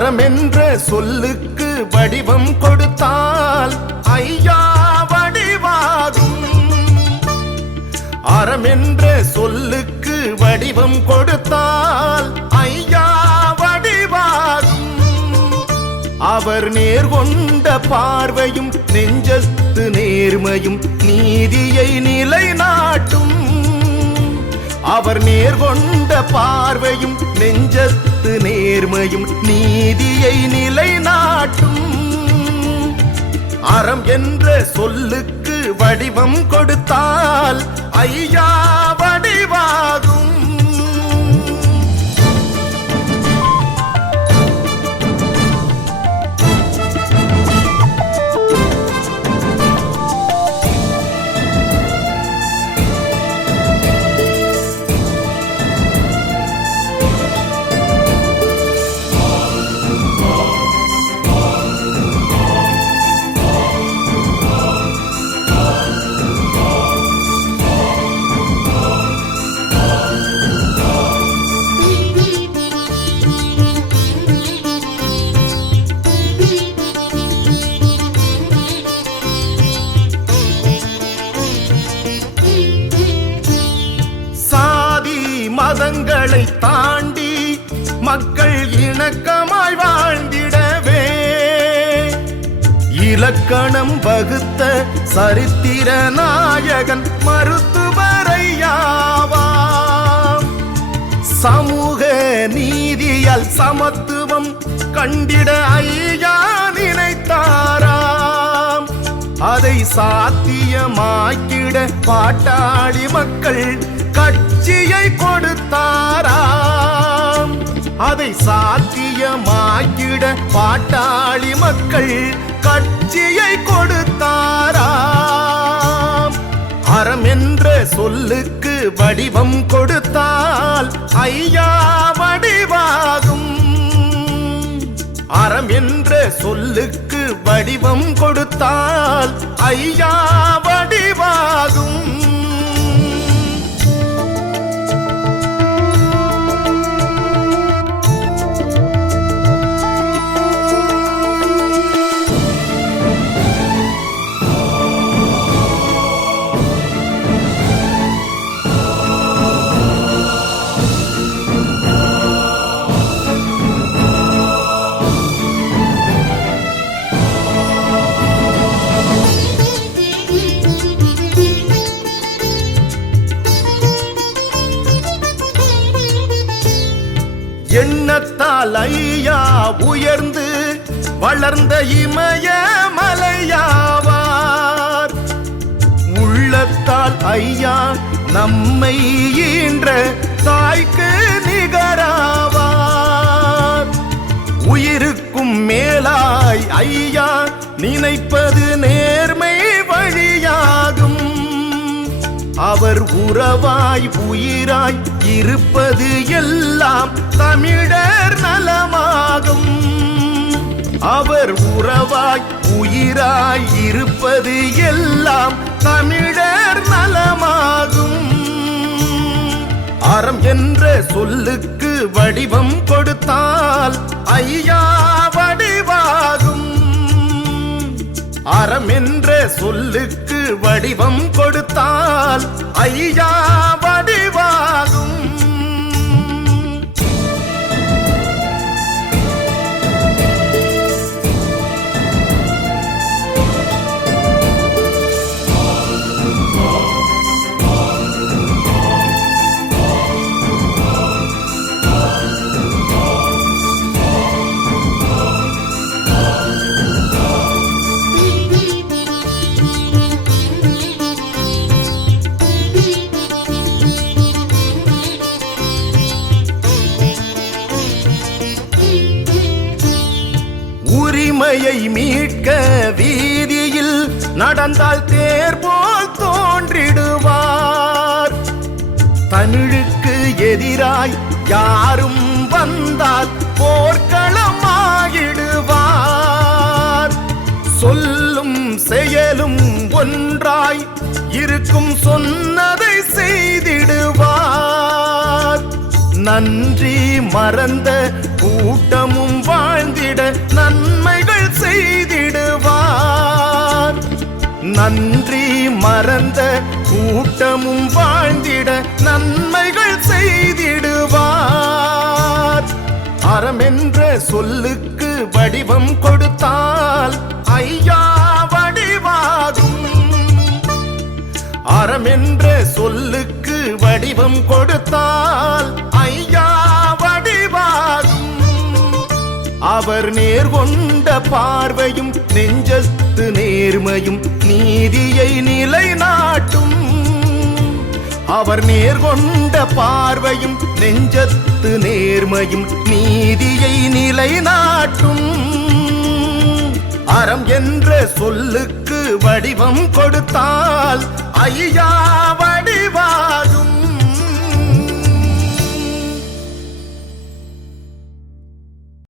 அறம் என்ற சொல்லுக்கு வடிவம் கொடுத்தால் ஐயா வடிவாகும். அறம் என்ற சொல்லுக்கு வடிவம் கொடுத்தால் ஐயா வடிவாகும். அவர் நேர்கொண்ட பார்வையும் நெஞ்சத்து நேர்மையும் நீதியை நிலைநாட்டும். அவர் நேர்கொண்ட பார்வையும் நெஞ்சத்து நேர்மையும் நீதியை நிலைநாட்டும். அறம் என்ற சொல்லுக்கு வடிவம் கொடுத்தால் ஐயா வடிவாகும். மதங்களை தாண்டி மக்கள் இணக்கமாய் வாழ்ந்திடவே இலக்கணம் வகுத்த சரித்திர நாயகன் மருத்துவரையாவாம். சமூக நீதியால் சமத்துவம் கண்டிட ஐயா நினைத்தாராம். அதை சாத்தியமாக்கிட பாட்டாளி மக்கள் கட்சியை கொடுத்தாராம். அதை சாத்தியமாக்கிட பாட்டாளி மக்கள் கட்சியை கொடுத்தாராம். அறம் என்ற சொல்லுக்கு வடிவம் கொடுத்தால் ஐயா வடிவாகும். அறம் என்ற சொல்லுக்கு வடிவம் கொடுத்தால் ஐயா வடிவாகும். எண்ணத்தால் ஐயா உயர்ந்து வளர்ந்த இமய மலையாவார். உள்ளத்தால் ஐயா நம்மை ஈன்ற தாய்க்கு நிகராவார். உயிருக்கும் மேலாய் ஐயா நினைப்பது நேர்மை வழியாகும். அவர் உறவாய் உயிராய் இருப்பது எல்லாம் தமிழர் நலமாகும். அவர் உறவாய் உயிராய் இருப்பது எல்லாம் தமிழர் நலமாகும். அறம் என்ற சொல்லுக்கு வடிவம் கொடுத்தால் ஐயா வடிவாகும். அறம் என்ற சொல்லுக்கு வடிவம் கொடுத்தால் ஐயா வடிவாகும். உரிமையை மீட்க வீதியில் நடந்தால் தேர் போல் தோன்றிடுவார். தமிழுக்கு எதிராய் யாரும் வந்தால் போர்க்களமாகிடுவார். சொல்லும் செயலும் ஒன்றாய் இருக்கும் சொன்னதை செய்திடுவார். நன்றி மறந்த கூட்டமும் வாழ்ந்திட நன்மைகள் செய்திடுவார். நன்றி மறந்த கூட்டமும் வாழ்ந்திட நன்மைகள் செய்திடுவார். அறம் என்ற சொல்லுக்கு வடிவம் கொடுத்தால் ஐயா வடிவாகும். அறம் என்ற சொல்லுக்கு வடிவம் கொடுத்தால் ஐயா வடிவாகும். அவர் நேர்கொண்ட பார்வையும் நெஞ்சத்து நேர்மையும் நீதியை நிலைநாட்டும். அவர் நேர்கொண்ட பார்வையும் நெஞ்சத்து நேர்மையும் நீதியை நிலைநாட்டும். அறம் என்ற சொல்லுக்கு வடிவம் கொடுத்தால் ஐயா